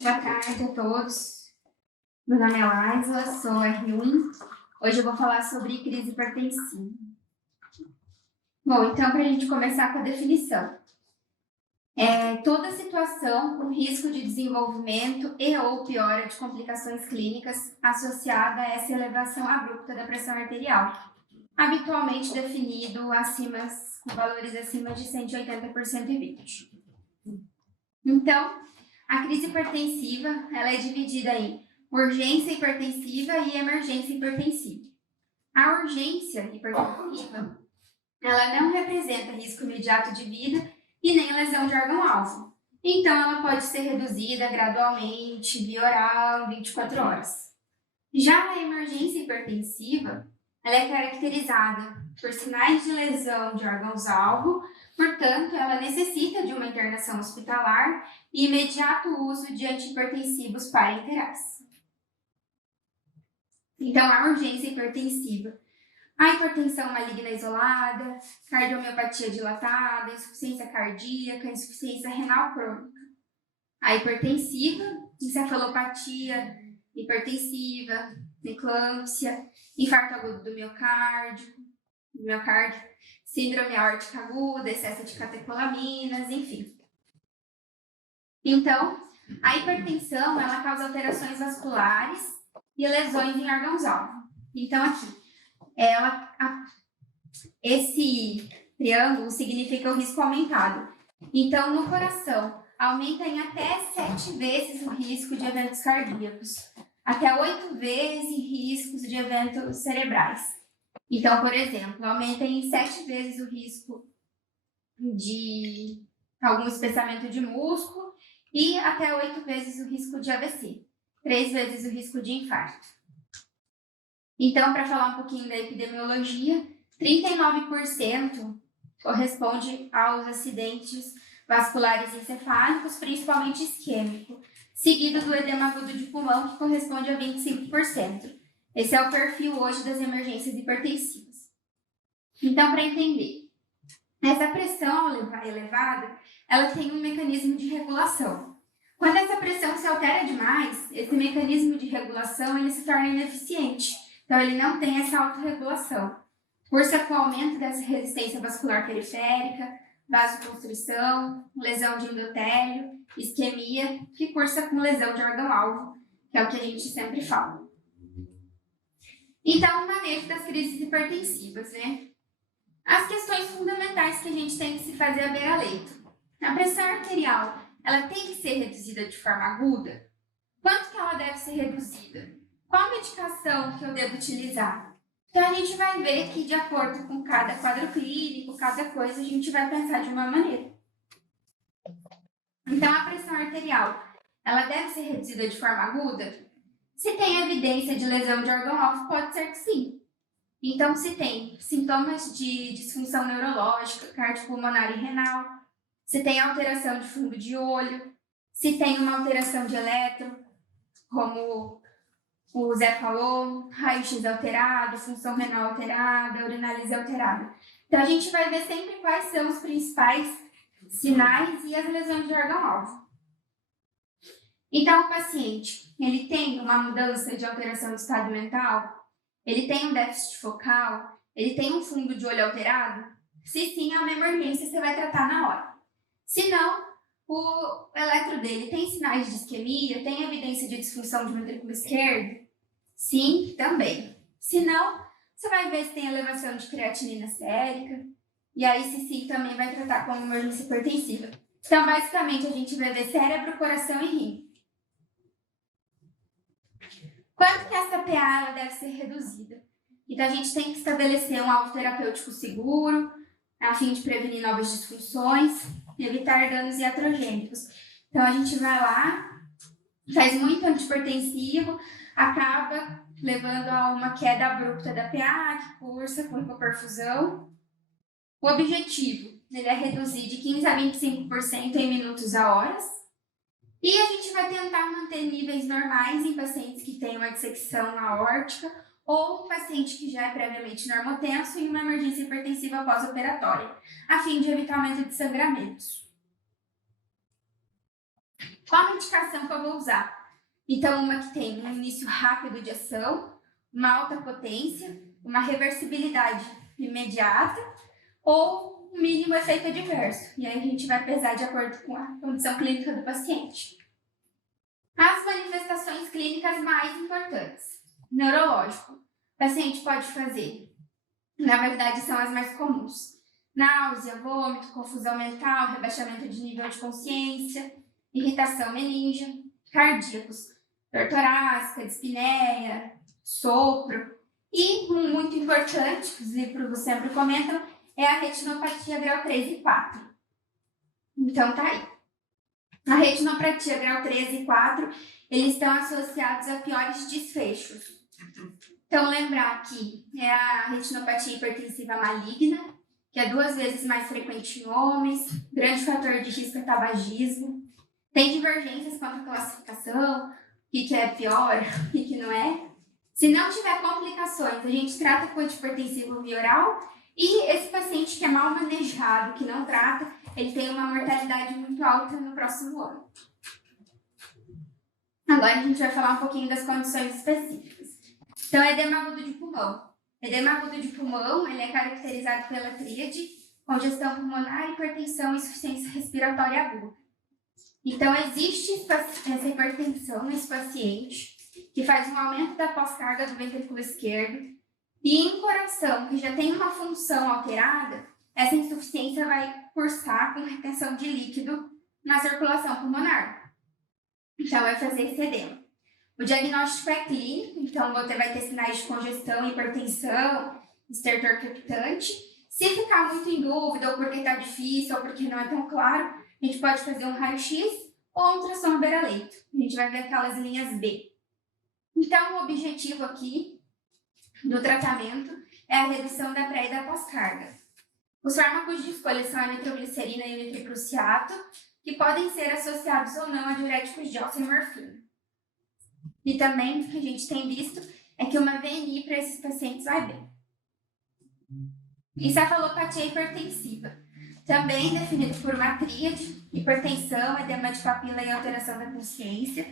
Boa tarde a todos. Meu nome é Laisla, sou R1. Hoje eu vou falar sobre crise hipertensiva. Bom, então, para a gente começar com a definição. Toda situação com risco de desenvolvimento e ou piora de complicações clínicas associada a essa elevação abrupta da pressão arterial, habitualmente definido com valores acima de 180 por 120. Então, a crise hipertensiva ela é dividida em urgência hipertensiva e emergência hipertensiva. A urgência hipertensiva ela não representa risco imediato de vida e nem lesão de órgão-alvo. Então, ela pode ser reduzida gradualmente, via oral, em 24 horas. Já a emergência hipertensiva ela é caracterizada por sinais de lesão de órgãos-alvo, portanto, ela necessita de uma internação hospitalar e imediato uso de antihipertensivos parenterais. Então, a urgência hipertensiva. A hipertensão maligna isolada, cardiomiopatia dilatada, insuficiência cardíaca, insuficiência renal crônica. A hipertensiva, encefalopatia hipertensiva, eclâmpsia, infarto agudo do miocárdio, síndrome aórtica aguda, excesso de catecolaminas, enfim. Então, a hipertensão, ela causa alterações vasculares e lesões em órgãos-alvo. Então, aqui, esse triângulo significa o risco aumentado. Então, no coração, aumenta em até 7 vezes o risco de eventos cardíacos, até 8 vezes riscos de eventos cerebrais. Então, por exemplo, aumenta em 7 vezes o risco de algum espessamento de músculo e até 8 vezes o risco de AVC, 3 vezes o risco de infarto. Então, para falar um pouquinho da epidemiologia, 39% corresponde aos acidentes vasculares encefálicos, principalmente isquêmico, seguido do edema agudo de pulmão, que corresponde a 25%. Esse é o perfil hoje das emergências hipertensivas. Então, para entender, essa pressão elevada, ela tem um mecanismo de regulação. Quando essa pressão se altera demais, esse mecanismo de regulação ele se torna ineficiente. Então, ele não tem essa autorregulação. Cursa com o aumento dessa resistência vascular periférica, vasoconstrição, lesão de endotélio, isquemia, que cursa com lesão de órgão-alvo, que é o que a gente sempre fala. Então, o manejo das crises hipertensivas, né? As questões fundamentais que a gente tem que se fazer à beira-leito. A pressão arterial, ela tem que ser reduzida de forma aguda? Quanto que ela deve ser reduzida? Qual medicação que eu devo utilizar? Então, a gente vai ver que, de acordo com cada quadro clínico, cada coisa, a gente vai pensar de uma maneira. Então, a pressão arterial, ela deve ser reduzida de forma aguda? Se tem evidência de lesão de órgão-alvo, pode ser que sim. Então, se tem sintomas de disfunção neurológica, cardiopulmonar e renal, se tem alteração de fundo de olho, se tem uma alteração de eletro, como o Zé falou, raio-x alterado, função renal alterada, urinálise alterada. Então, a gente vai ver sempre quais são os principais sinais e as lesões de órgão-alvo. Então, o paciente, ele tem uma mudança de alteração do estado mental? Ele tem um déficit focal? Ele tem um fundo de olho alterado? Se sim, é uma emergência, você vai tratar na hora. Se não, o eletro dele tem sinais de isquemia? Tem evidência de disfunção de ventrículo esquerdo? Sim, também. Se não, você vai ver se tem elevação de creatinina sérica. E aí, se sim, também vai tratar como emergência hipertensiva. Então, basicamente, a gente vai ver cérebro, coração e rim. Quanto que essa PA ela deve ser reduzida? Então, a gente tem que estabelecer um alvo terapêutico seguro, a fim de prevenir novas disfunções e evitar danos iatrogênicos. Então, a gente vai lá, faz muito antihipertensivo, acaba levando a uma queda abrupta da PA, que cursa com hipoperfusão. O objetivo ele é reduzir de 15% a 25% em minutos a horas. E a gente vai tentar manter níveis normais em pacientes que têm uma dissecção aórtica ou um paciente que já é previamente normotenso em uma emergência hipertensiva pós-operatória, a fim de evitar aumento de sangramentos. Qual a medicação que eu vou usar? Então, uma que tem um início rápido de ação, uma alta potência, uma reversibilidade imediata ou um mínimo efeito adverso. E aí a gente vai pesar de acordo com a condição clínica do paciente. As manifestações clínicas mais importantes. Neurológico. O paciente pode fazer, na verdade são as mais comuns. Náusea, vômito, confusão mental, rebaixamento de nível de consciência, irritação meníngea, cardíacos, dor torácica, dispneia, sopro. E um muito importante, que os livros sempre comentam, é a retinopatia grau 3 e 4. Então tá aí. A retinopatia grau 3 e 4, eles estão associados a piores desfechos. Então lembrar que é a retinopatia hipertensiva maligna, que é 2 vezes mais frequente em homens, grande fator de risco é tabagismo. Tem divergências quanto à classificação, o que é pior, o que não é. Se não tiver complicações, a gente trata com antihipertensivo via oral e esse paciente que é mal manejado, que não trata, ele tem uma mortalidade muito alta no próximo ano. Agora a gente vai falar um pouquinho das condições específicas. Então, edema agudo de pulmão. Edema agudo de pulmão, ele é caracterizado pela tríade, congestão pulmonar, hipertensão e insuficiência respiratória aguda. Então, existe essa hipertensão nesse paciente, que faz um aumento da pós-carga do ventrículo esquerdo, e em coração, que já tem uma função alterada, essa insuficiência vai cursar com retenção de líquido na circulação pulmonar. Então, vai fazer esse edema. O diagnóstico é clínico, então você vai ter sinais de congestão, hipertensão, estertor crepitante. Se ficar muito em dúvida, ou porque está difícil, ou porque não é tão claro, a gente pode fazer um raio-x ou um ultrassom à beira-leito. A gente vai ver aquelas linhas B. Então, o objetivo aqui do tratamento é a redução da pré e da pós-carga. Os fármacos de escolha são a nitroglicerina e o nitroprusiato, que podem ser associados ou não a diuréticos de álcool e morfina. E também, o que a gente tem visto é que uma VNI para esses pacientes vai bem. Encefalopatia hipertensiva, também definido por uma tríade, hipertensão, edema de papila e alteração da consciência.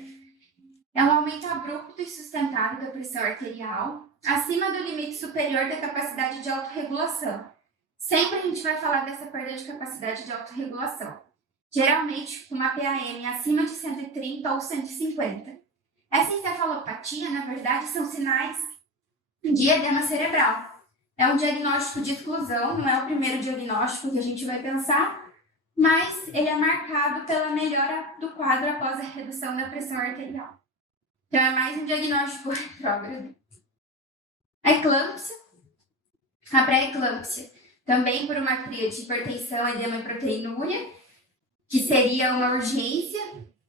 É um aumento abrupto e sustentado da pressão arterial, acima do limite superior da capacidade de autorregulação. Sempre a gente vai falar dessa perda de capacidade de autorregulação. Geralmente, com uma PAM acima de 130 ou 150. Essa encefalopatia, na verdade, são sinais de edema cerebral. É um diagnóstico de exclusão, não é o primeiro diagnóstico que a gente vai pensar, mas ele é marcado pela melhora do quadro após a redução da pressão arterial. Então, é mais um diagnóstico retrógrado. A eclâmpsia, a pré-eclâmpsia, também por uma tríade de hipertensão, edema e proteinúria, que seria uma urgência,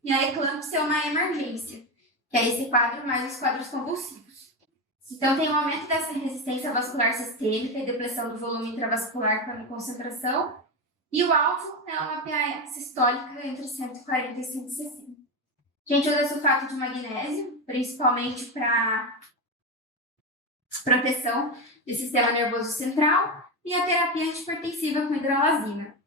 e a eclâmpsia é uma emergência, que é esse quadro mais os quadros convulsivos. Então, tem um aumento dessa resistência vascular sistêmica e depressão do volume intravascular com concentração, e o alvo é uma PA sistólica entre 140 e 160. A gente usa sulfato de magnésio, principalmente para proteção do sistema nervoso central, e a terapia antihipertensiva com hidralazina.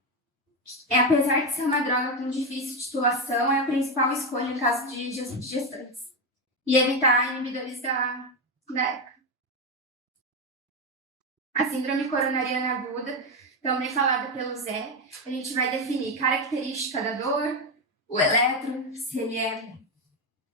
Apesar de ser uma droga com difícil titulação, é a principal escolha em caso de gestantes. E evitar inibidores da ECA. A síndrome coronariana aguda, também falada pelo Zé, a gente vai definir característica da dor, o eletro, se ele é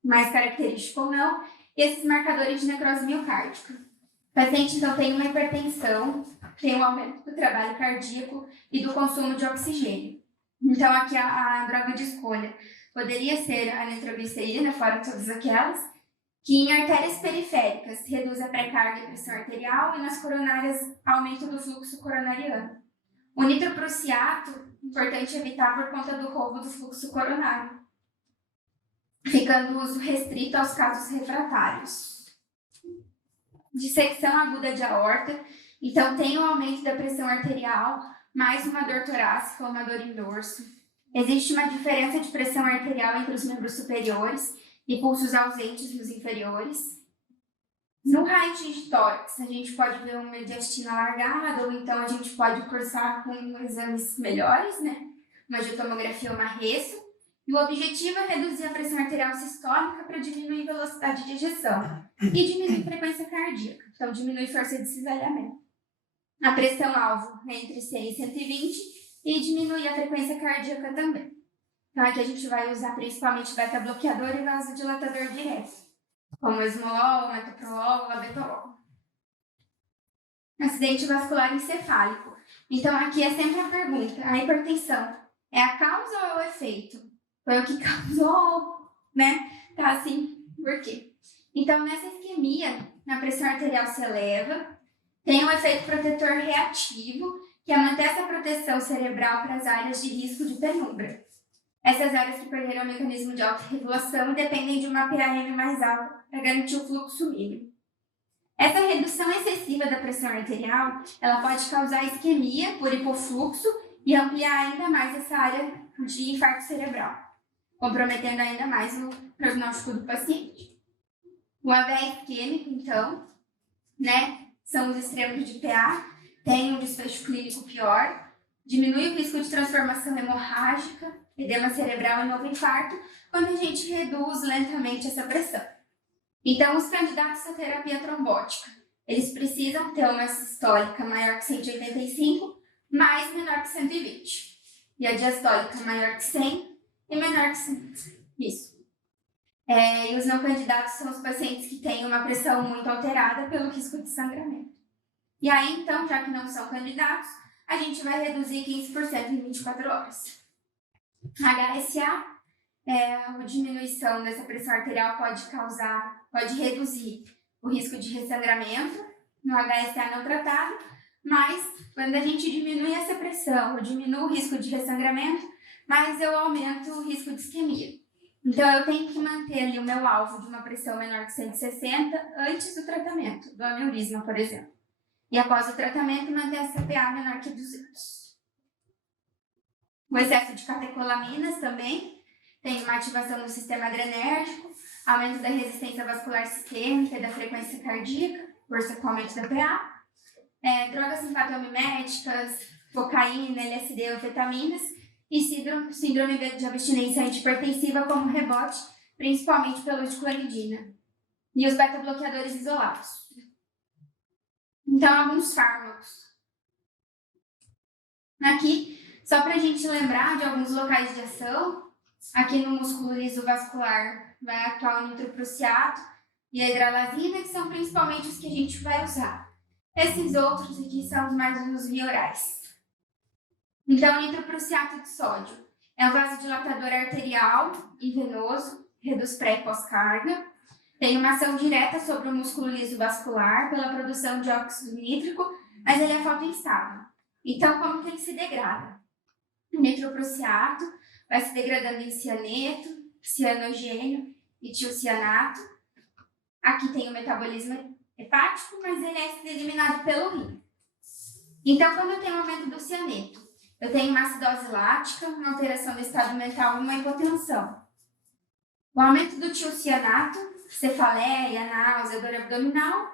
mais característico ou não, e esses marcadores de necrose miocárdica. O paciente, então, tem uma hipertensão, tem um aumento do trabalho cardíaco e do consumo de oxigênio. Então, aqui a droga de escolha poderia ser a nitroglicerina, fora todas aquelas, que em artérias periféricas reduz a pré-carga e pressão arterial e nas coronárias aumento do fluxo coronariano. O nitroprusiato, importante evitar por conta do roubo do fluxo coronário, ficando o uso restrito aos casos refratários. Dissecção aguda de aorta, então tem um aumento da pressão arterial, mais uma dor torácica ou uma dor em dorso. Existe uma diferença de pressão arterial entre os membros superiores e pulsos ausentes nos inferiores. No raio-x de tórax, a gente pode ver uma mediastina alargada, ou então a gente pode cursar com exames melhores, né? Uma angiotomografia ou uma resso. E o objetivo é reduzir a pressão arterial sistólica para diminuir a velocidade de ejeção e diminuir a frequência cardíaca. Então, diminui força de cisalhamento. A pressão-alvo é entre 100 e 120 e diminui a frequência cardíaca também. Então, aqui a gente vai usar principalmente beta-bloqueador e vasodilatador direto, como esmolol, metoprolol ou labetalol. Acidente vascular encefálico. Então, aqui é sempre a pergunta: a hipertensão é a causa ou é o efeito? Foi o que causou, né? Tá assim, por quê? Então, nessa isquemia, a pressão arterial se eleva, tem um efeito protetor reativo, que é manter essa proteção cerebral para as áreas de risco de penumbra. Essas áreas que perderam o mecanismo de autorregulação dependem de uma PAM mais alta para garantir o fluxo mínimo. Essa redução excessiva da pressão arterial, ela pode causar isquemia por hipofluxo e ampliar ainda mais essa área de infarto cerebral, comprometendo ainda mais o prognóstico do paciente. O AVE isquêmico, então, né, são os extremos de PA, tem um desfecho clínico pior, diminui o risco de transformação hemorrágica, edema cerebral e novo infarto, quando a gente reduz lentamente essa pressão. Então, os candidatos à terapia trombótica, eles precisam ter uma sistólica maior que 185, mas menor que 120. E a diastólica maior que 100 e menor que 100. Isso. E os não candidatos são os pacientes que têm uma pressão muito alterada pelo risco de sangramento. E aí, então, já que não são candidatos, a gente vai reduzir 15% em 24 horas. HSA, a diminuição dessa pressão arterial pode reduzir o risco de ressangramento no HSA não tratado, mas quando a gente diminui essa pressão, eu diminuo o risco de ressangramento, mas eu aumento o risco de isquemia. Então, eu tenho que manter ali o meu alvo de uma pressão menor que 160 antes do tratamento, do aneurisma, por exemplo. E após o tratamento, manter essa PA menor que 200. O excesso de catecolaminas também tem uma ativação do sistema adrenérgico, aumento da resistência vascular sistêmica e da frequência cardíaca, força com aumento da PA. Drogas simpatomiméticas, cocaína, LSD, anfetaminas e síndrome de abstinência antihipertensiva como rebote, principalmente pelo uso de clonidina. E os beta-bloqueadores isolados. Então, alguns fármacos. Aqui, só para a gente lembrar de alguns locais de ação, aqui no músculo liso vascular vai atuar o nitroprusiato e a hidralazina, que são principalmente os que a gente vai usar. Esses outros aqui são os mais os via-orais. Então, o nitroprusiato de sódio é um vasodilatador arterial e venoso, reduz pré e pós-carga, tem uma ação direta sobre o músculo liso vascular pela produção de óxido nítrico, mas ele é fotoinstável. Então, como que ele se degrada? O nitroprusiato vai se degradando em cianeto, cianogênio e tiocianato. Aqui tem o metabolismo hepático, mas ele é eliminado pelo rim. Então, quando eu tenho aumento do cianeto, eu tenho uma acidose lática, uma alteração do estado mental e uma hipotensão. O aumento do tiocianato, cefaleia, náusea, dor abdominal.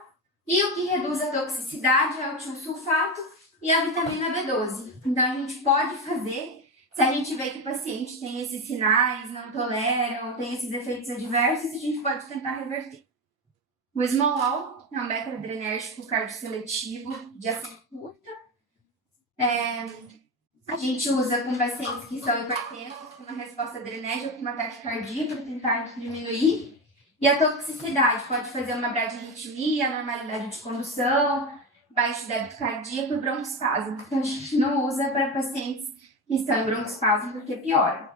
E o que reduz a toxicidade é o tiosulfato e a vitamina B12. Então, a gente pode fazer, se a gente vê que o paciente tem esses sinais, não tolera ou tem esses efeitos adversos, a gente pode tentar reverter. O esmolol é um beta-adrenérgico cardioseletivo de ação curta. A gente usa com pacientes que são hipertensos, com uma resposta adrenérgica, com uma taquicardia, para tentar diminuir. E a toxicidade pode fazer uma bradiarritmia, anormalidade de condução, baixo débito cardíaco e broncoespasmo. Então, a gente não usa para pacientes que estão em broncoespasmo, porque piora.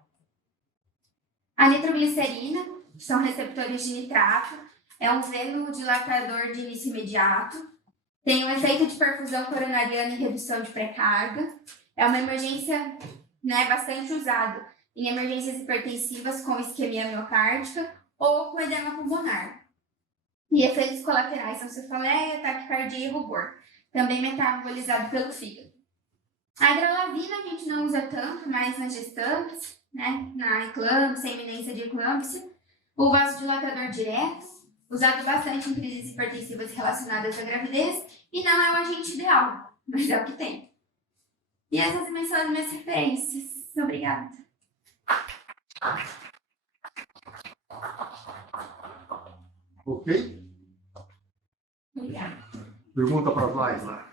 A nitroglicerina, que são receptores de nitrato, é um vasodilatador de início imediato, tem um efeito de perfusão coronariana e redução de pré-carga, é uma emergência, bastante usado em emergências hipertensivas com isquemia miocárdica ou com edema pulmonar. E efeitos colaterais são cefaleia, taquicardia e rubor, também metabolizado pelo fígado. A hidralazina a gente não usa tanto, mas nas gestantes, na eclâmpsia, iminência de eclâmpsia. O vasodilatador direto, usado bastante em crises hipertensivas relacionadas à gravidez, e não é o agente ideal, mas é o que tem. E essas são as minhas referências. Obrigada. Ok? Obrigada. Pergunta para a Vlad lá.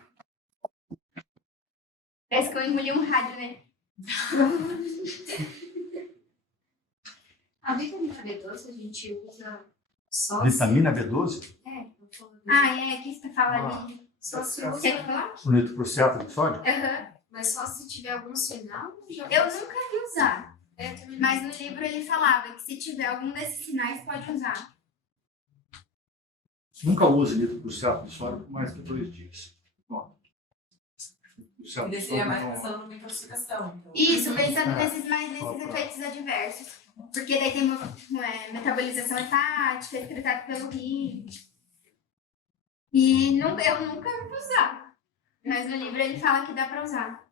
Parece que eu engoli um rádio, né? A vitamina B12 a gente usa só Vitamina B12? eu falo Que você fala ali. só se usa, Quer falar? O nitrocruciato de sódio? Aham. mas só se tiver algum sinal. Eu nunca vi usar. Também Mas no livro ele falava que se tiver algum desses sinais, pode usar. Nunca use nitrocruciato de sódio por mais que 2 dias. Ó. Nitrocruciato de Ele seria sódio mais não- pensando numa intoxicação. Então. Isso, pensando É. nesses efeitos adversos. Porque daí tem metabolização hepática, excretado pelo rim. E eu nunca vi usar. Mas no livro ele fala que dá pra usar.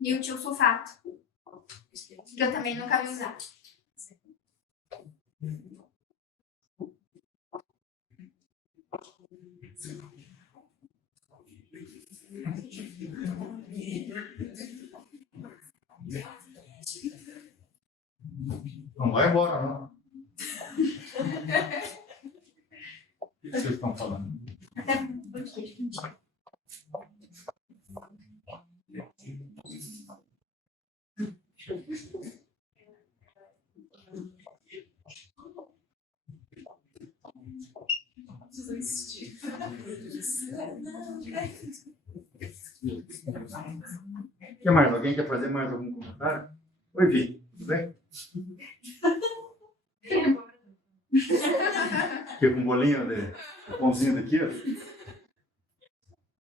E o tio sulfato, que eu também nunca vi usar. Não vai embora, não. O que vocês estão falando? Até porque, gente. Precisa insistir. O que mais? Alguém quer fazer mais algum comentário? Oi, Vi. Tudo bem? Aqui com um bolinho de pãozinho daqui.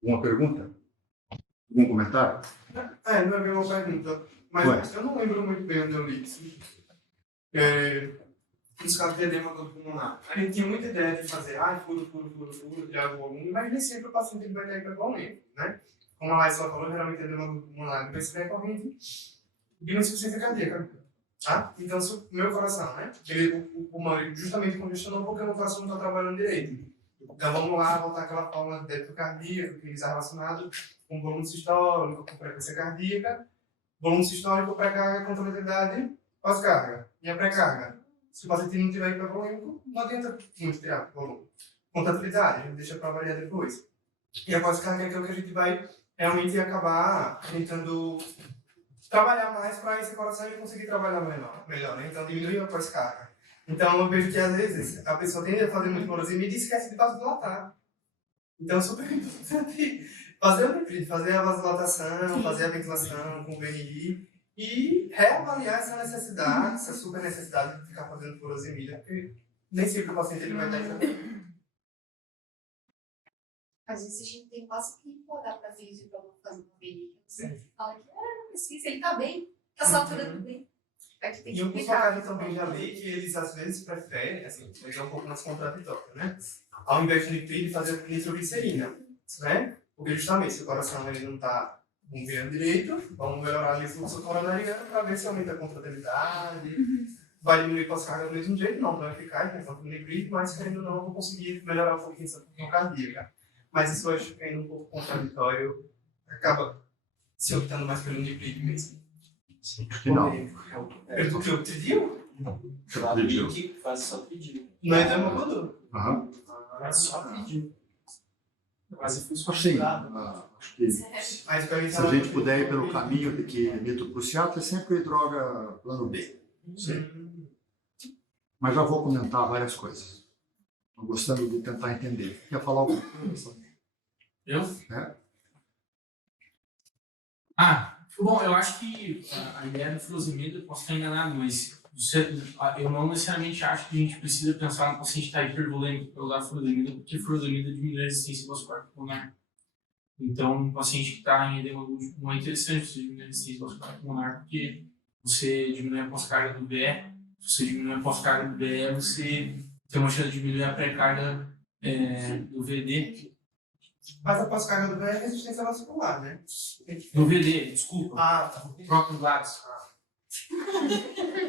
Alguma pergunta? Algum comentário? Não é bem uma pergunta, mas eu não lembro muito bem onde eu li isso. Nos casos de edema pulmonar, a gente tinha muita ideia de fazer, furo, tirar o volume, mas nem sempre o paciente vai ter hipervolemia, né? Como a Laís falou, geralmente edema pulmonar vai ser recorrente de uma insuficiência cardíaca, tá? Então, se o meu coração, né? O pulmão ele justamente congestionou porque o meu coração não está trabalhando direito. Então, vamos lá, voltar àquela forma de débito cardíaco que está relacionado com volume sistólico, com frequência cardíaca, volume sistólico, pré-carga, contratilidade, pós-carga. E a pré-carga? Se o paciente não tiver hipervolêmico, não adianta muito tirar volume. Contratilidade, a gente deixa para variar depois. E a pós-carga é o que a gente vai realmente acabar tentando trabalhar mais para esse coração ele conseguir trabalhar melhor, né? Então, diminuir a pós-carga. Então, eu vejo que às vezes a pessoa tende a fazer muito furosemia e esquece de vasodilatar. Então, é super importante fazer o NIPRI, fazer a vasodilatação, fazer a ventilação com o VNI e reavaliar essa necessidade, essa super necessidade de ficar fazendo furosemia, porque nem sempre o paciente ele vai estar entrando. Às vezes a gente tem quase que empolgar para físico para fazer uma VNI. Você fala que não precisa, ele tá bem, tá só tudo bem. Aí tu tem E que eu explicar. também já li que eles às vezes preferem, assim, mas é um pouco mais contraditório, né? Ao invés de NIPRI, fazer nitroglicerina, né? Porque justamente se o coração ele não está bombeando direito, vamos melhorar ali o fluxo coronariano para ver se aumenta a contratilidade, vai diminuir a pós-carga do mesmo jeito, não é eficaz, né? Tanto no NIPRI, mas querendo ou não, eu vou conseguir melhorar um pouquinho essa função cardíaca. Mas isso eu acho que ainda um pouco contraditório, acaba se optando mais pelo NIPRI mesmo. Que não. Pelo que eu pediu? Lá no link quase só pediu. Não é Demogorgon. Aham. Quase só pediu. Quase foi Assim, sofrido. acho que A experiência se a gente puder ir pelo caminho de que nitrocruciato é sempre droga plano B. Mas já vou comentar várias coisas. Estou gostando de tentar entender. Quer falar alguma coisa? Eu? É. Bom, eu acho que a ideia do furosemida, eu posso estar enganado, mas eu não necessariamente acho que a gente precisa pensar no paciente que está hipervolêmico para usar furosemida, porque furosemida diminui a resistência vascular pulmonar. Então, um paciente que está em edema lúdico não é interessante você diminuir a resistência vascular pulmonar, porque você diminui a pós-carga do BE, se você diminui a pós-carga do BE, você tem uma chance de diminuir a pré-carga do VD. Mas a pós-carga do BE é resistência vascular, né? Do VD, desculpa. Tá. O próprio Glax.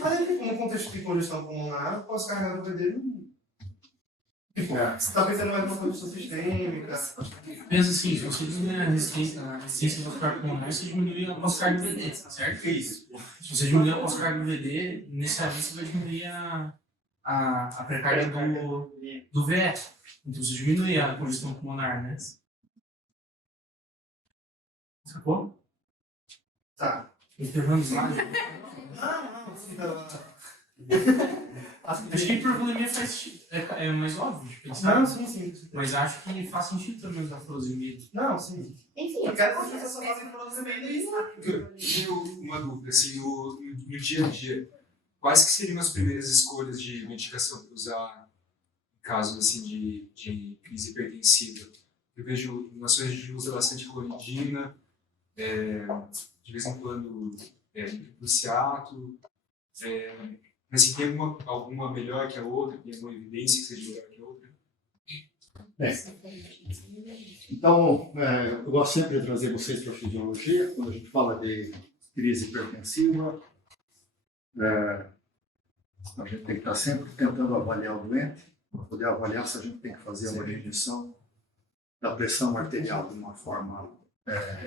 Mas no contexto de congestão pulmonar, a pós-carga do VD Você está pensando mais numa condição sistêmica. Pensa assim, se você diminuir a resistência vascular pulmonar, você diminui a pós-carga do VD, certo? Isso. Se você diminuir a pós-carga do VD, necessariamente você vai diminuir a pré-carga do VE. Então você diminui a congestão pulmonar, né? Sacou? Tá. Enterrando os lados. Não, sim, tá. Acho que hipervolemia é mais óbvio de pensar. Não, sim. Mas acho que faz sentido também usar furosemida. Não, sim. Enfim, Eu quero que as pessoas façam produzimento e isso. Eu tenho uma dúvida, assim, no dia a dia, quais que seriam as primeiras escolhas de medicação para usar em casos assim, de crise hipertensiva? Eu vejo nações a gente usa bastante clonidina, de vez em quando gluciato, mas se tem alguma melhor que a outra, tem alguma evidência que seja melhor que a outra? Então, eu gosto sempre de trazer vocês para a fisiologia. Quando a gente fala de crise hipertensiva, a gente tem que estar sempre tentando avaliar o doente. Para poder avaliar se a gente tem que fazer uma diminuição da pressão arterial de uma forma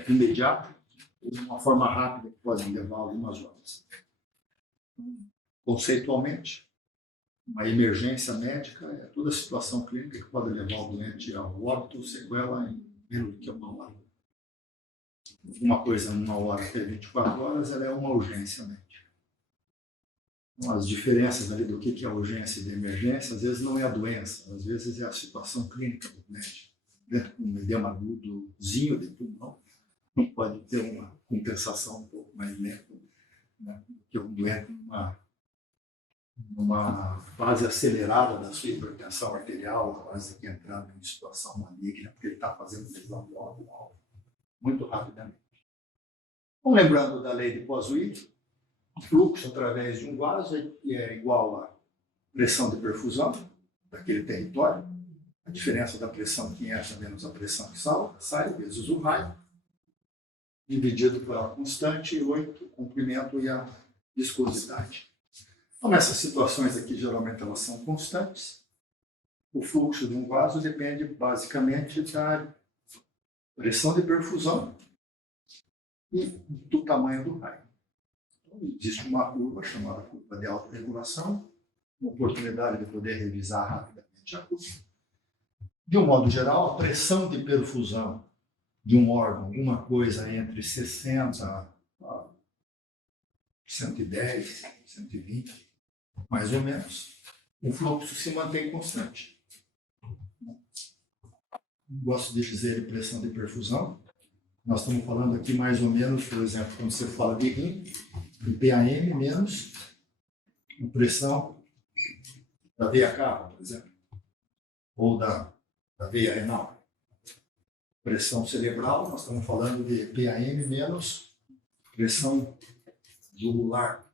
imediata ou de uma forma rápida, que pode levar algumas horas. Conceitualmente, uma emergência médica é toda situação clínica que pode levar o doente ao óbito, sequela em menos do que uma hora. Uma coisa em 1 hora até 24 horas, ela é uma urgência médica. Então, as diferenças ali do que é urgência e de emergência, às vezes não é a doença, às vezes é a situação clínica do doente. Dentro de um edema agudozinho de pulmão, não pode ter uma compensação um pouco mais lenta, né, que um doente numa fase acelerada da sua hipertensão arterial, quase que entrando em situação maligna, porque ele está fazendo lesão do órgão muito rapidamente. Então, lembrando da lei de Poiseuille, o fluxo através de um vaso é igual à pressão de perfusão daquele território, a diferença da pressão que entra menos a pressão que sai, vezes o raio, dividido pela constante, 8, o comprimento e a viscosidade. Então, nessas situações aqui, geralmente elas são constantes. O fluxo de um vaso depende basicamente da pressão de perfusão e do tamanho do raio. Então, existe uma curva chamada curva de autorregulação, uma oportunidade de poder revisar rapidamente a curva. De um modo geral, a pressão de perfusão de um órgão, uma coisa entre 60 a 110, 120, mais ou menos, o fluxo se mantém constante. Gosto de dizer de pressão de perfusão. Nós estamos falando aqui mais ou menos, por exemplo, quando você fala de rim, de PAM menos a pressão da veia cava, por exemplo, ou da veia renal. Pressão cerebral, nós estamos falando de PAM menos pressão jugular,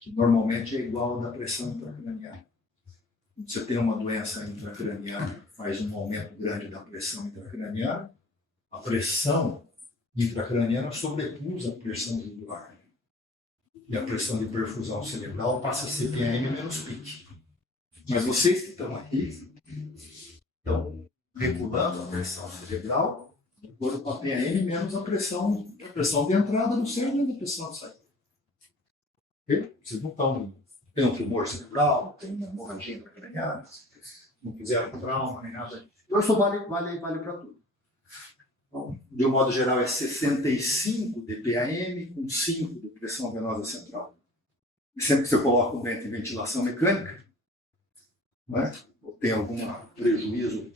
que normalmente é igual à da pressão intracraniana. Você tem uma doença intracraniana que faz um aumento grande da pressão intracraniana, a pressão intracraniana sobrepôs a pressão jugular. E a pressão de perfusão cerebral passa a ser PAM menos PIC. Mas vocês que estão aqui estão regulando a pressão cerebral de acordo com a PAM menos a pressão de entrada no cérebro e a pressão de saída. Okay? Vocês não estão tendo um tumor cerebral, não tem uma hemorragia intracraniana, não fizeram trauma nem nada disso. Então isso vale para tudo. Então, de um modo geral, é 65 de PAM com 5 de pressão venosa central. E sempre que você coloca um doente em ventilação mecânica, né, ou tem algum prejuízo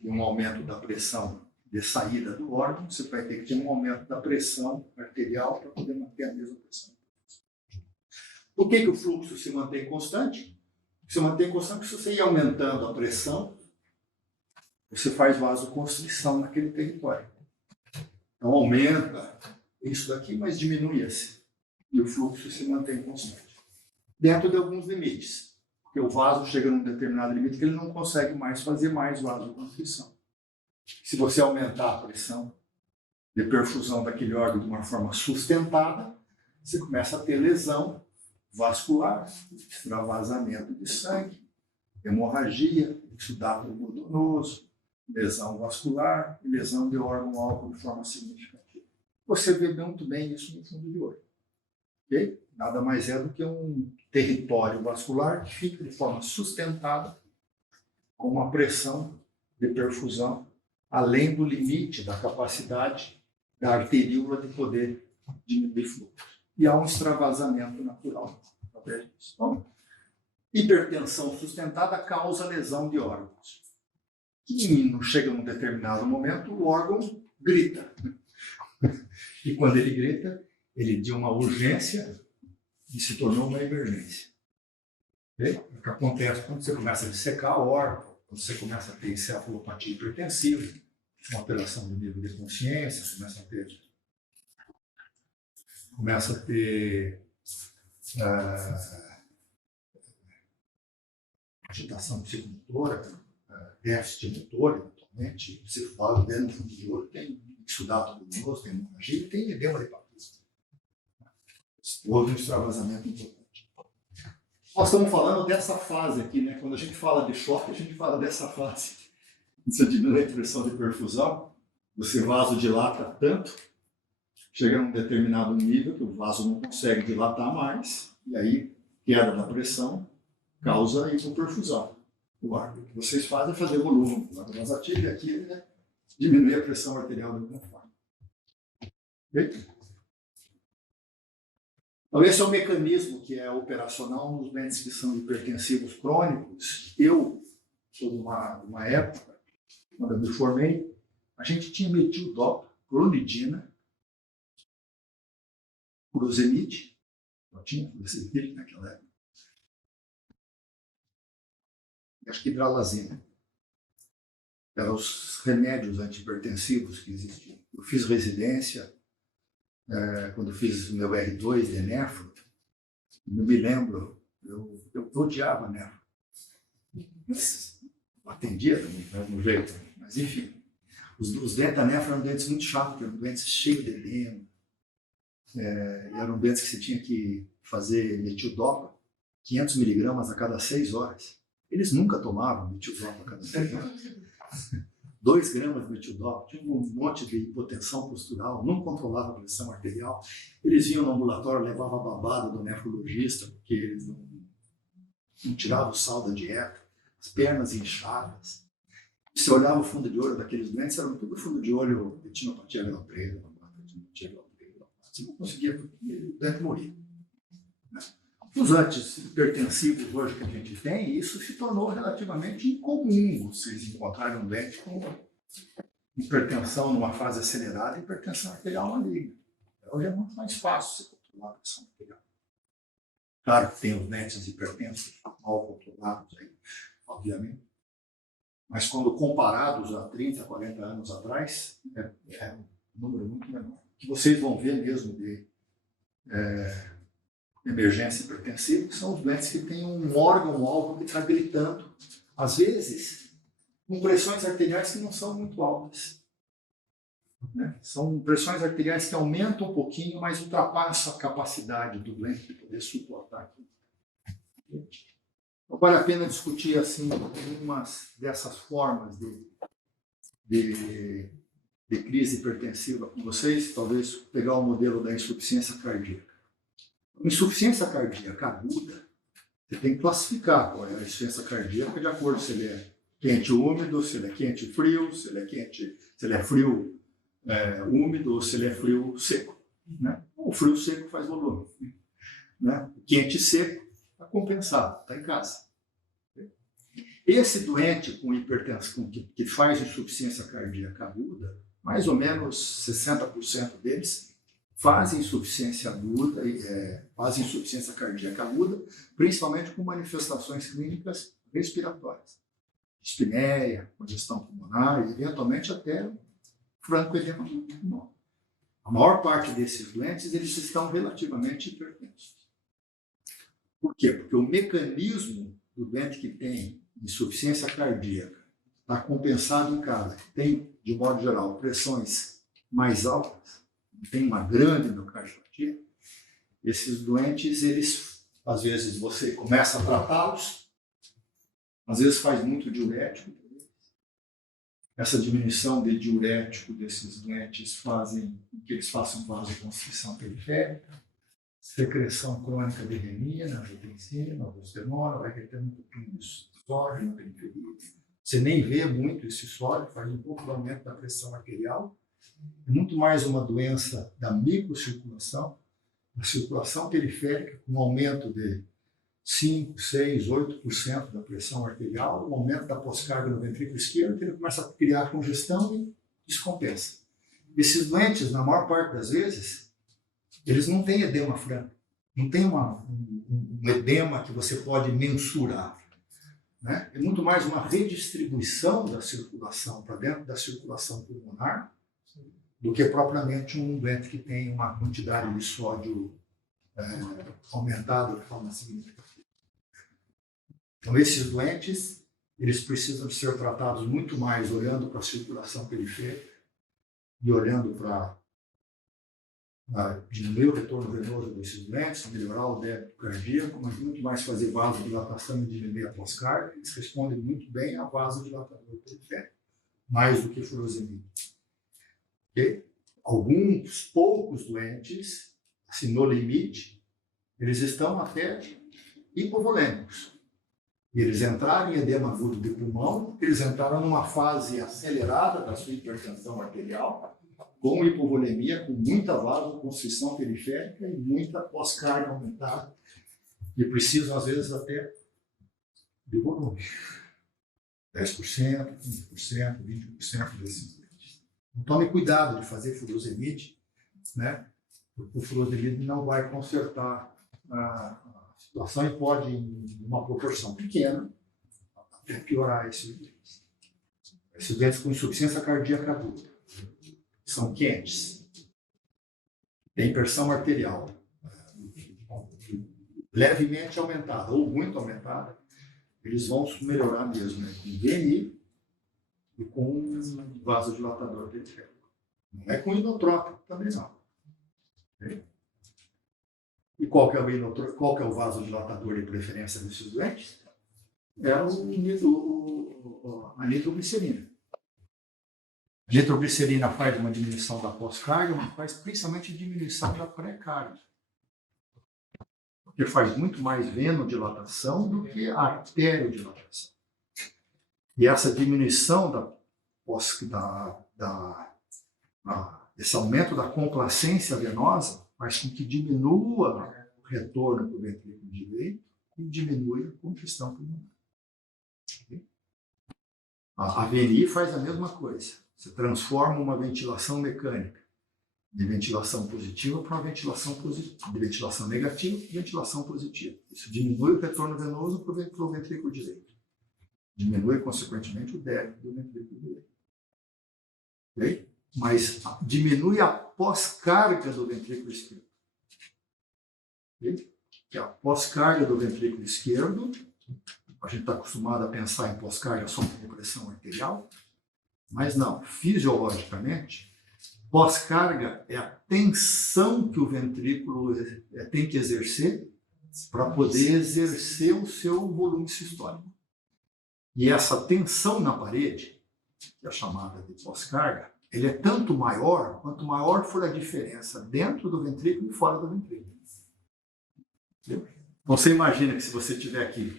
de um aumento da pressão de saída do órgão, você vai ter que ter um aumento da pressão arterial para poder manter a mesma pressão. Por que o fluxo se mantém constante? Se mantém constante se você ir aumentando a pressão, você faz vasoconstrição naquele território. Então aumenta isso daqui, mas diminui-se. E o fluxo se mantém constante. Dentro de alguns limites. Porque o vaso chega num determinado limite que ele não consegue mais fazer mais vasoconstrição. Se você aumentar a pressão de perfusão daquele órgão de uma forma sustentada, você começa a ter lesão vascular, extravasamento de sangue, hemorragia, exudato gorduroso, lesão vascular e lesão de órgão-alvo de forma significativa. Você vê muito bem isso no fundo de olho. Okay? Nada mais é do que um território vascular que fica de forma sustentada com uma pressão de perfusão além do limite da capacidade da arteríola de poder diminuir fluxo. E há um extravasamento natural através disso. Então, hipertensão sustentada causa lesão de órgãos. E não chega num determinado momento, o órgão grita. E quando ele grita, ele de uma urgência e se tornou uma emergência. Okay? O que acontece quando você começa a dissecar o órgão, quando você começa a ter encefalopatia hipertensiva, uma alteração do nível de consciência, começa a ter agitação psicomotora, déficit motor, eventualmente, você fala dentro do fundo de olho, tem exudato luminoso, tem hemorragia e tem edema de papéis. Houve um extravasamento importante. Nós estamos falando dessa fase aqui, né? Quando a gente fala de choque, a gente fala dessa fase. Você diminui a pressão de perfusão, você vasodilata tanto, chega a um determinado nível que o vaso não consegue dilatar mais, e aí queda da pressão causa hipoperfusão. O que vocês fazem é fazer volume vasativo e aqui, né, diminuir a pressão arterial de alguma forma. Okay? Então, esse é o mecanismo que é operacional nos doentes que são hipertensivos crônicos. Eu sou de uma época, quando eu me formei, a gente tinha metildopa, clonidina, furosemide, eu tinha furosemide naquela época, e acho que hidralazina. Eram os remédios antihipertensivos que existiam. Eu fiz residência, quando eu fiz o meu R2 de nefro, não me lembro, eu odiava nefro. Atendia do mesmo jeito, mas enfim. Os dentes da nefro eram dentes muito chatos, eram dentes cheios de edema. Eram dentes que você tinha que fazer metildopa, 500 miligramas a cada 6 horas. Eles nunca tomavam metildopa a cada 6 horas. 2 gramas de metildopa, tinha um monte de hipotensão postural, não controlava a pressão arterial. Eles vinham no ambulatório, levavam a babada do nefrologista, porque eles não tiravam o sal da dieta, as pernas inchadas. Você olhava o fundo de olho daqueles doentes, era tudo fundo de olho de retinopatia grau 3, você não conseguia, porque o dente morria. Os antihipertensivos hoje que a gente tem, isso se tornou relativamente incomum vocês encontrarem um doente com hipertensão numa fase acelerada e hipertensão arterial maligna. Hoje é muito mais fácil você controlar a pressão arterial. Claro que tem os doentes hipertensos mal controlados aí, obviamente. Mas quando comparados a 30, 40 anos atrás, é um número muito menor. O que vocês vão ver mesmo de emergência hipertensiva são os doentes que têm um órgão-alvo que está gritando, às vezes, com pressões arteriais que não são muito altas. Né? São pressões arteriais que aumentam um pouquinho, mas ultrapassam a capacidade do doente de poder suportar aquilo. Então, vale a pena discutir assim, algumas dessas formas de crise hipertensiva com vocês, talvez pegar o modelo da insuficiência cardíaca. Insuficiência cardíaca aguda, você tem que classificar qual é a insuficiência cardíaca de acordo se ele é quente úmido, se ele é quente frio, se ele é frio úmido ou se ele é frio seco. Né? O frio seco faz volume. Né? O quente seco está compensado, está em casa. Esse doente com hipertensão, que faz insuficiência cardíaca aguda, mais ou menos 60% deles fazem insuficiência aguda, fazem insuficiência cardíaca aguda, principalmente com manifestações clínicas respiratórias. Dispneia, congestão pulmonar e, eventualmente, até francoedema pulmonar. A maior parte desses doentes, eles estão relativamente hipertensos. Por quê? Porque o mecanismo do doente que tem insuficiência cardíaca está compensado em casa, tem, de modo geral, pressões mais altas, tem uma grande miocardiopatia, esses doentes, eles, às vezes, você começa a tratá-los, Às vezes faz muito diurético. Essa diminuição de diurético desses doentes fazem que eles façam vasoconstrição periférica, secreção crônica de renina, angiotensina, aldosterona, vai retendo um pouquinho de sódio na periferia. Você nem vê muito esse sódio, faz um pouco de aumento da pressão arterial. É muito mais uma doença da microcirculação, da circulação periférica, com um aumento de 5, 6, 8% da pressão arterial, um aumento da pós-carga no ventrículo esquerdo, que ele começa a criar congestão e descompensa. Esses doentes, na maior parte das vezes, eles não têm edema franco, não tem um edema que você pode mensurar. Né? É muito mais uma redistribuição da circulação para dentro da circulação pulmonar do que propriamente um doente que tem uma quantidade de sódio aumentada de forma significativa. Então, esses doentes, eles precisam ser tratados muito mais olhando para a circulação periférica e olhando para diminuir o retorno venoso desses doentes, melhorar o débito cardíaco, mas muito mais fazer vasodilatação e diminuir a pós-carga. Eles respondem muito bem a vasodilatador periférico, mais do que furosemide. Okay? Alguns poucos doentes, assim, no limite, eles estão até hipovolêmicos. E eles entraram em edema agudo de pulmão, eles entraram numa fase acelerada da sua hipertensão arterial, com hipovolemia, com muita vasoconstrição periférica e muita pós-carga aumentada, e precisam, às vezes, até de volume. 10%, 15%, 20% desses doentes. Então, tome cuidado de fazer furosemide, né? Porque o furosemide não vai consertar a situação e pode, em uma proporção pequena, até piorar esses doentes. Esses doentes com insuficiência cardíaca aguda são quentes, têm pressão arterial levemente aumentada ou muito aumentada, eles vão melhorar mesmo, né? Com VNI e com vasodilatador periférico. Não é com inotrópico também não. Okay? E qual que é o vasodilatador de preferência desses doentes? É a nitroglicerina. A nitroglicerina faz uma diminuição da pós-carga, mas faz principalmente diminuição da pré-carga. Porque faz muito mais venodilatação do que arteriodilatação. E essa diminuição esse aumento da complacência venosa faz com que diminua o retorno para o ventrículo direito e diminua a congestão pulmonar. Okay? A VNI faz a mesma coisa. Você transforma uma ventilação mecânica de ventilação positiva para uma ventilação positiva, de ventilação negativa para ventilação positiva. Isso diminui o retorno venoso para o ventrículo direito. Diminui, consequentemente, o débito do ventrículo direito. Okay? Mas diminui a pós-carga do ventrículo esquerdo. Okay? Que a pós-carga do ventrículo esquerdo, a gente está acostumado a pensar em pós-carga só com pressão arterial, mas não, fisiologicamente, pós-carga é a tensão que o ventrículo tem que exercer para poder exercer o seu volume sistólico. E essa tensão na parede, que é chamada de pós-carga, ele é tanto maior, quanto maior for a diferença dentro do ventrículo e fora do ventrículo. Entendeu? Então você imagina que se você tiver que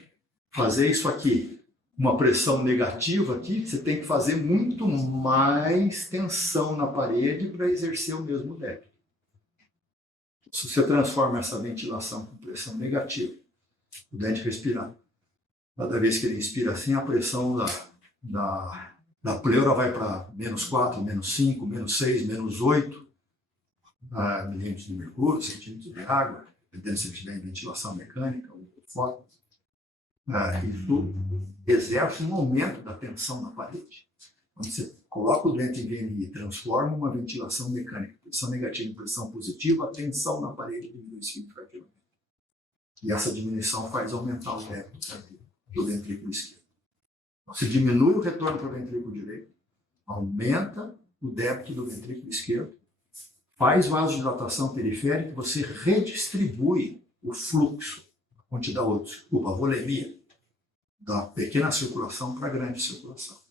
fazer isso aqui, uma pressão negativa aqui, você tem que fazer muito mais tensão na parede para exercer o mesmo débito. Se você transforma essa ventilação com pressão negativa, o dente respirar, cada vez que ele inspira assim, a pressão da pleura vai para -4, -5, -6, -8 milímetros de mercúrio, centímetros de água, dependendo se estiver em ventilação mecânica ou fora. Isso exerce um aumento da tensão na parede. Quando você coloca o dente em VNI e transforma uma ventilação mecânica, pressão negativa em pressão positiva, a tensão na parede diminui significativamente. E essa diminuição faz aumentar o débito cardíaco do ventrículo esquerdo. Então, você diminui o retorno para o ventrículo direito, aumenta o débito do ventrículo esquerdo, faz vasodilatação periférica, você redistribui o fluxo, a volemia, da pequena circulação para a grande circulação.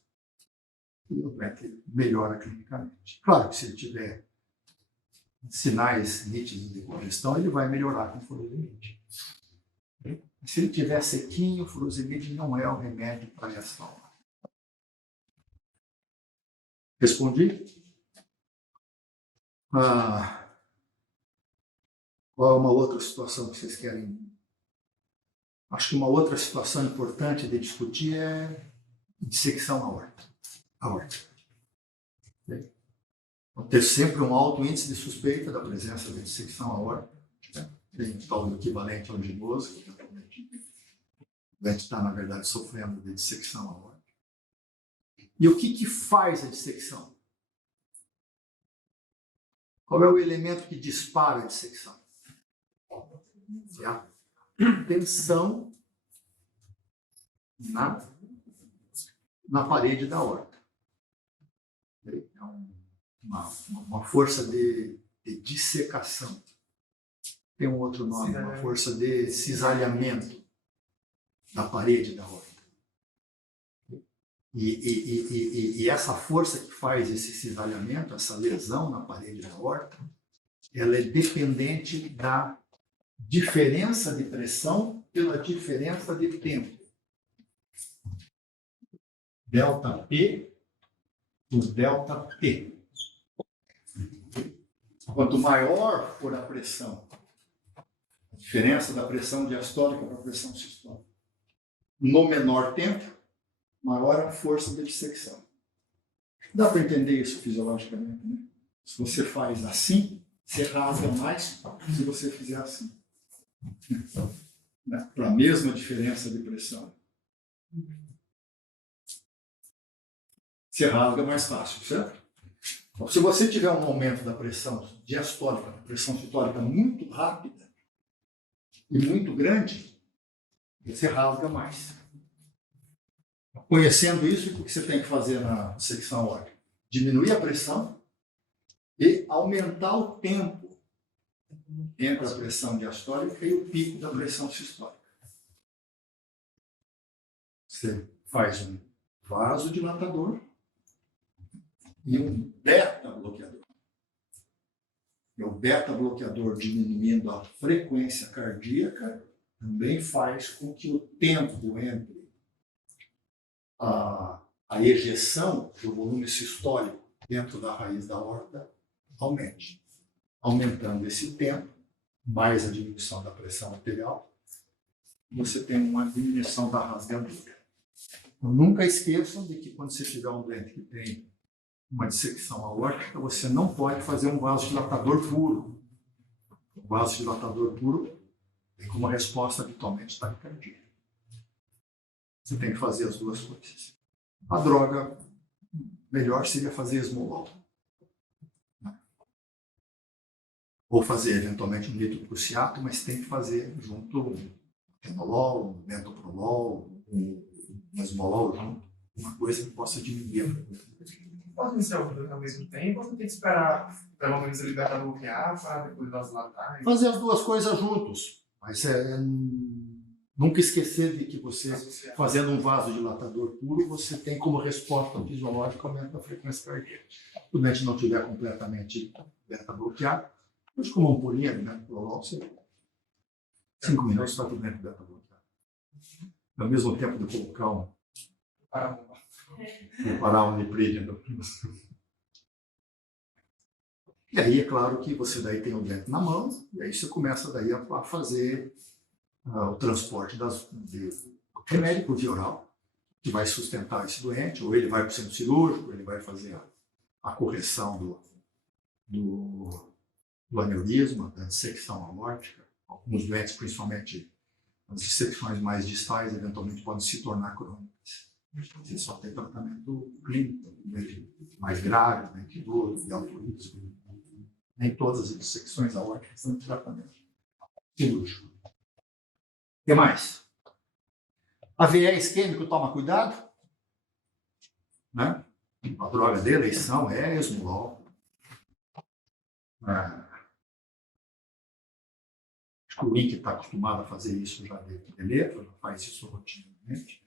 E o doente melhora clinicamente. Claro que se ele tiver sinais nítidos de congestão, ele vai melhorar com furosemide. Se ele tiver sequinho, furosemide não é o remédio para essa hora. Respondi? Qual é uma outra situação que vocês querem? Acho que uma outra situação importante de discutir é dissecção aórtica. Ter sempre um alto índice de suspeita da presença de dissecção aórtica. Tem um tal do equivalente anginoso, que o doente está, na verdade, sofrendo de dissecção aórtica. E o que faz a dissecção? Qual é o elemento que dispara a dissecção? É a tensão na parede da aorta. É uma força de dissecação. Tem um outro nome, uma força de cisalhamento da parede da aorta. E essa força que faz esse cisalhamento, essa lesão na parede da aorta, ela é dependente da diferença de pressão pela diferença de tempo. Delta P por delta T. Quanto maior for a pressão, a diferença da pressão diastólica para a pressão sistólica, no menor tempo, maior a força de dissecção. Dá para entender isso fisiologicamente, né? Se você faz assim, você rasga mais se você fizer assim. Para a mesma diferença de pressão. Você rasga mais fácil, certo? Então, se você tiver um aumento da pressão diastólica, da pressão sistólica muito rápida e muito grande, você rasga mais. Conhecendo isso, o que você tem que fazer na dissecção aórtica? Diminuir a pressão e aumentar o tempo entre a pressão diastólica e o pico da pressão sistólica. Você faz um vasodilatador e um beta-bloqueador. E o beta-bloqueador, diminuindo a frequência cardíaca, também faz com que o tempo entre a ejeção do volume sistólico dentro da raiz da aorta aumente. Aumentando esse tempo, mais a diminuição da pressão arterial, você tem uma diminuição da rasgadura. Então, nunca esqueçam de que quando você tiver um doente que tem uma dissecção aórtica, você não pode fazer um vasodilatador puro. O vasodilatador puro tem como resposta habitualmente taquicardia. Você tem que fazer as duas coisas. A droga, melhor seria fazer esmolol. Ou fazer, eventualmente, um nitroprussiato, mas tem que fazer junto um tenolol, um metoprolol, um esmolol junto. Uma coisa que possa diminuir a frequência. Pode iniciar o produto ao mesmo tempo ou você tem que esperar pelo menos ele libertar bloquear para depois vasodilatar? Fazer as duas coisas juntos. Mas nunca esquecer de que você, fazendo um vasodilatador puro, você tem como resposta fisiológica aumento da frequência cardíaca. Se o doente não estiver completamente beta-bloqueado, mas como uma ampolinha de metoprolol, 5 minutos está tudo dentro beta-bloqueado. Ao mesmo tempo de colocar preparar um niprídino. E aí é claro que você daí tem o doente na mão, e aí você começa daí a fazer o transporte de remédio por via oral, que vai sustentar esse doente, ou ele vai para o centro cirúrgico, ele vai fazer a correção do aneurisma, da dissecção aórtica. Alguns doentes, principalmente as dissecções mais distais, eventualmente podem se tornar crônicas. Você só tem tratamento clínico, mais grave, né, que dor, de alto risco. Nem todas as dissecções aórticas são de tratamento cirúrgico. O que mais? AVE isquêmico, toma cuidado. Né? A droga de eleição é esmolol. Acho que o Wink está acostumado a fazer isso já de letra, faz isso rotineiramente.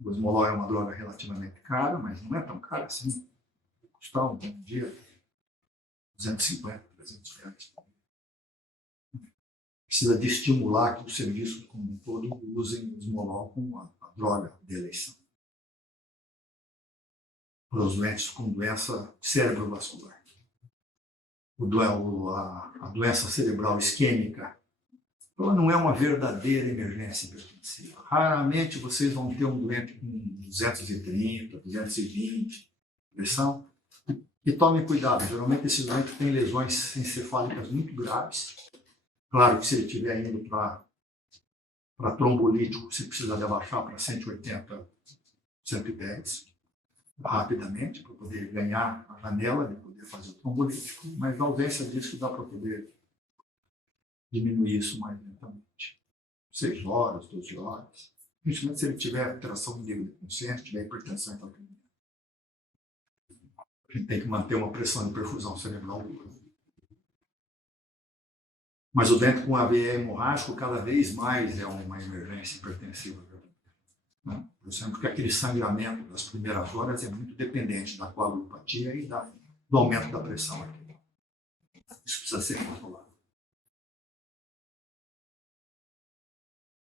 O esmolol é uma droga relativamente cara, mas não é tão cara assim. Custa um dia 250, 300 reais. Precisa de estimular que o serviço como um todo usem o esmolol como a droga de eleição. Para os doentes com doença cerebrovascular. A doença cerebral isquêmica, ela não é uma verdadeira emergência hipertensiva. Raramente vocês vão ter um doente com 230, 220 pressão. E tomem cuidado, geralmente esses doentes têm lesões encefálicas muito graves. Claro que se ele estiver indo para trombolítico, você precisa de abaixar para 180, 110, rapidamente, para poder ganhar a janela de poder fazer o trombolítico, mas na ausência disso dá para poder diminuir isso mais lentamente. 6 horas, 12 horas. Principalmente se ele tiver alteração do nível de consciência, tiver hipertensão intracraniana. A gente tem que manter uma pressão de perfusão cerebral boa. Mas o doente com AVE hemorrágico cada vez mais é uma emergência hipertensiva. Né? Por exemplo, que aquele sangramento das primeiras horas é muito dependente da coagulopatia e do aumento da pressão aqui. Isso precisa ser controlado.